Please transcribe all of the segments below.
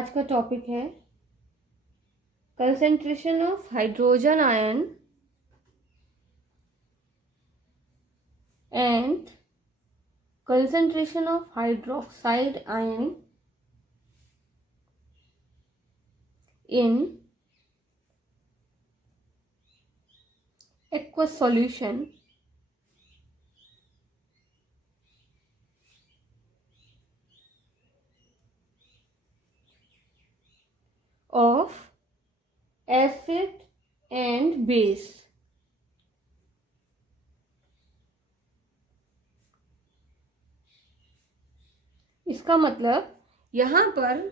आज का टॉपिक है concentration of hydrogen ion and concentration of hydroxide ion in aqueous solution of acid and base. इसका मतलब यहाँ पर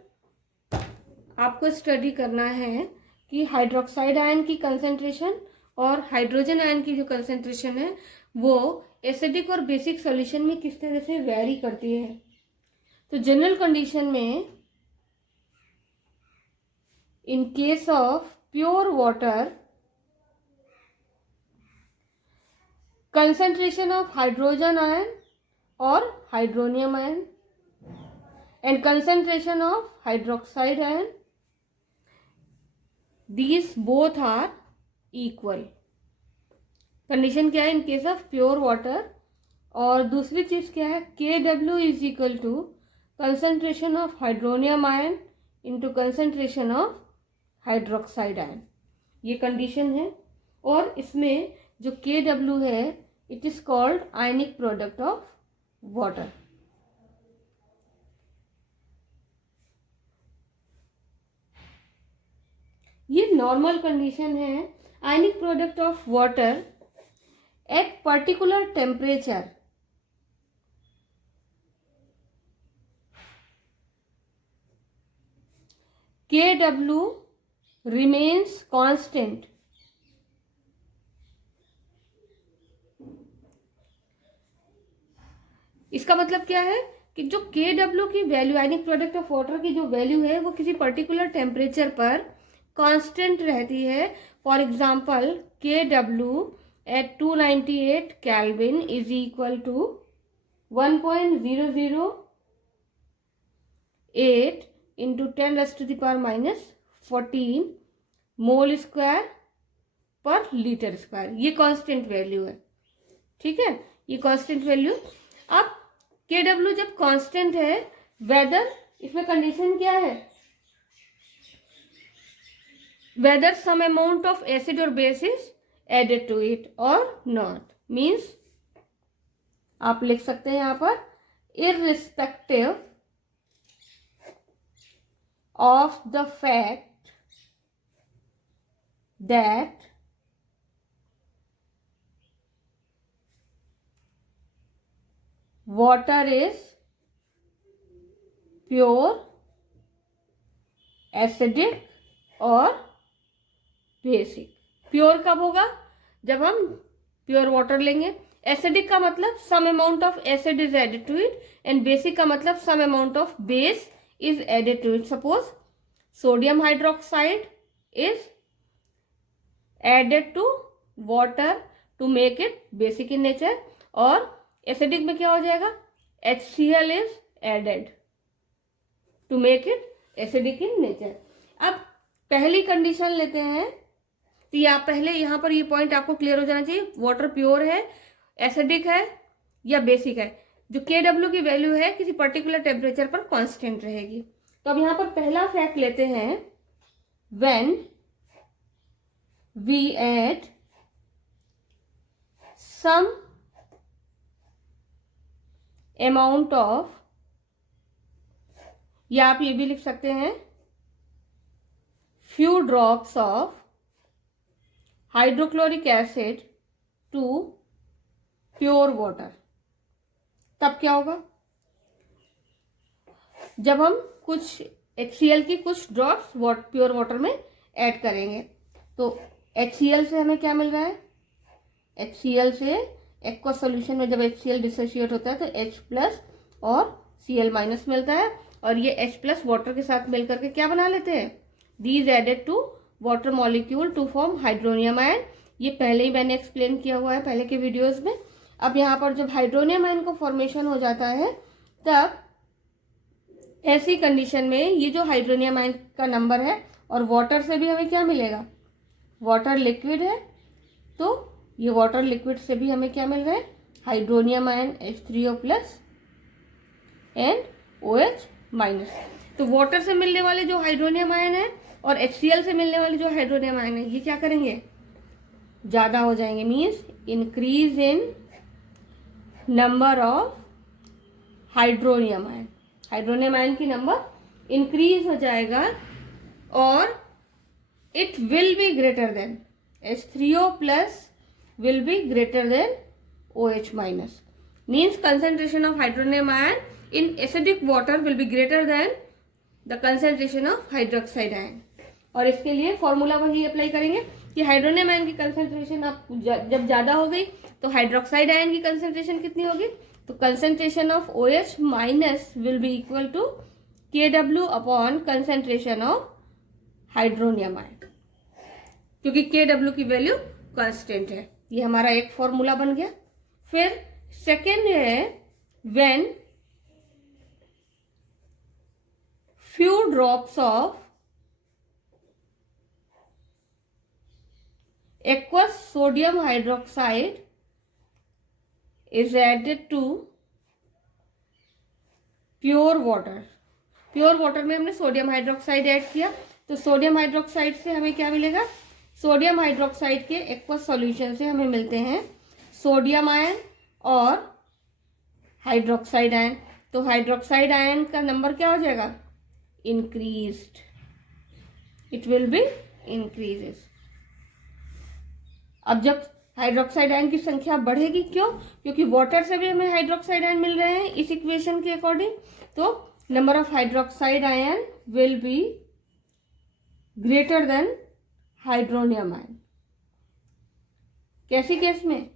आपको स्टडी करना है कि हाइड्रोक्साइड आयन की कंसेंट्रेशन और हाइड्रोजन आयन की जो कंसेंट्रेशन है वो एसिडिक और बेसिक सॉल्यूशन में किस तरह से वेरी करती है। तो जनरल कंडीशन में in case of pure water concentration of hydrogen ion और hydronium ion and concentration of hydroxide ion, these both are equal. Condition क्या है in case of pure water. और दूसरी चीज क्या है, KW is equal to concentration of hydronium ion into concentration of hydroxide ion, ये condition है। और इसमें जो KW है it is called ionic product of water. ये नॉर्मल कंडीशन है। आयनिक product of water at particular temperature KW remains constant. इसका मतलब क्या है कि जो KW की value, ionic product of water की जो वैल्यू है वो किसी पर्टिकुलर टेम्परेचर पर कांस्टेंट रहती है। For example KW at 298 kelvin is equal to 1.008 into 10⁻⁻14 mole square per litre square. ये कांस्टेंट वैल्यू है, ठीक है, ये कांस्टेंट वैल्यू। अब KW जब कांस्टेंट है, वेदर इसमें कंडीशन क्या है, whether some amount of acid or base is added to it or not, means आप लिख सकते हैं यहां पर irrespective of the fact that water is pure, acidic और बेसिक। प्योर कब होगा, जब हम प्योर वाटर लेंगे। एसिडिक का मतलब some amount of acid is added to it, and basic का मतलब some amount of base is added to it. Suppose sodium hydroxide is added to water to make it basic in nature, और acidic में क्या हो जाएगा, HCl is added to make it acidic in nature. अब पहली condition लेते हैं, तो या पहले यहां पर ये पॉइंट आपको क्लियर हो जाना चाहिए, वाटर प्योर है, एसिडिक है या बेसिक है। जो KW की वैल्यू है किसी पर्टिकुलर टेम्परेचर पर कांस्टेंट रहेगी। तो अब यहां पर पहला फैक्ट लेते हैं, when we add some amount of, या आप ये भी लिख सकते हैं few drops of hydrochloric acid to pure water, तब क्या होगा, जब हम कुछ HCl की कुछ ड्रॉप्स प्योर वाटर में ऐड करेंगे। तो HCl से हमें क्या मिल रहा है, HCl से एक्वस सॉल्यूशन में जब HCl डिसोशिएट होता है तो H+ और Cl- मिलता है, और ये H+ वाटर के साथ मिलकर के क्या बना लेते हैं, These added to water molecule to form hydronium ion। ये पहले ही मैंने एक्सप्लेन किया हुआ है पहले के वीडियोस में। अब यहाँ पर जब हाइड्रोनियम आयन का फॉर्मेशन हो जाता है तब ऐसी कंडीशन में ये जो हाइड्रोनियम आयन का नंबर है, और वाटर से भी हमें क्या मिलेगा, वाटर लिक्विड है, तो ये वाटर लिक्विड से भी हमें क्या मिल रहा है, hydronium ion H3O plus and OH minus. तो वाटर से मिलने वाले जो हाइड्रोनियम आयन है और HCl से मिलने वाले जो हाइड्रोनियम आयन है, ये क्या करेंगे, ज़्यादा हो जाएंगे, means increase in number of hydronium ion. Hydronium ion की नंबर इंक्रीज हो जाएगा और it will be greater than H3O plus will be greater than OH minus. Means concentration of hydronium ion in acidic water will be greater than the concentration of hydroxide ion. और इसके लिए formula वही apply करेंगे कि hydronium ion की concentration अब जब ज़्यादा हो गई तो हाइड्रोक्साइड आयन की कंसेंट्रेशन कितनी होगी, तो concentration of OH minus will be equal to KW upon concentration of hydronium ion, क्योंकि KW की वैल्यू कांस्टेंट है। ये हमारा एक फॉर्मूला बन गया। फिर सेकेंड है when few drops of aqueous sodium hydroxide is added to pure water. Pure water में हमने सोडियम हाइड्रोक्साइड ऐड किया, तो सोडियम हाइड्रोक्साइड से हमें क्या मिलेगा, सोडियम हाइड्रोक्साइड के एक्वस सॉल्यूशन से हमें मिलते हैं सोडियम आयन और हाइड्रोक्साइड आयन। तो हाइड्रोक्साइड आयन का नंबर क्या हो जाएगा, increased, it will be increases. अब जब हाइड्रोक्साइड आयन की संख्या बढ़ेगी, क्यों, क्योंकि वाटर से भी हमें हाइड्रोक्साइड आयन मिल रहे हैं इस इक्वेशन के अकॉर्डिंग, तो number of hydroxide ion will be greater than hydronium ion. कैसी केस में,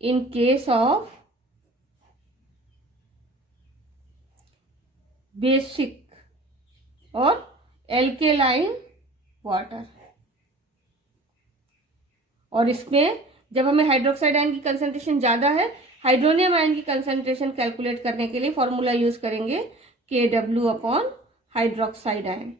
इन केस ऑफ बेसिक और एल्केलाइन वाटर। और इसमें जब हमें हाइड्रोक्साइड आयन की कंसंट्रेशन ज्यादा है, हाइड्रोनियम आयन की कंसंट्रेशन कैलकुलेट करने के लिए फॉर्मूला यूज करेंगे KW अपॉन हाइड्रोक्साइड आयन,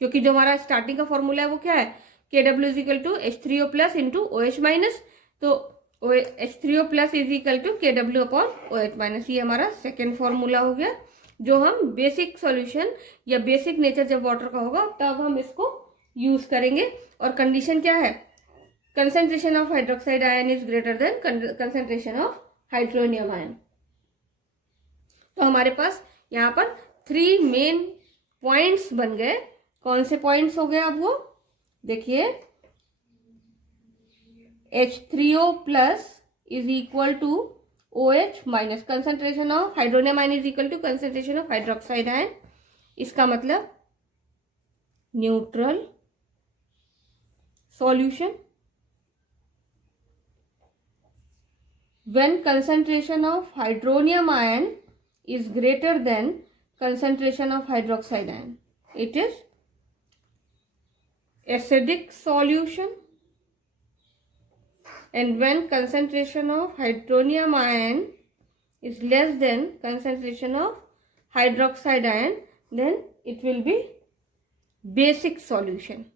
क्योंकि जो हमारा स्टार्टिंग का फॉर्मूला है वो क्या है, KW is equal to H3O plus into OH minus, तो H3O plus is equal to KW upon OH minus. ये हमारा सेकेंड फॉर्मूला हो गया, जो हम बेसिक सॉल्यूशन या बेसिक नेचर जब वाटर का होगा तब हम इसको यूज करेंगे। और कंडीशन क्या है, concentration of hydroxide ion is greater than concentration of hydronium ion. तो हमारे पास यहाँ पर 3 मेन पॉइंट्स बन गए। कौन से पॉइंट्स हो गए, अब वो देखिए, H3O plus is equal to OH minus, concentration of hydronium ion is equal to concentration of hydroxide ion. इसका मतलब neutral solution when concentration of hydronium ion is greater than concentration of hydroxide ion, it is acidic solution. And when concentration of hydronium ion is less than concentration of hydroxide ion, then it will be basic solution.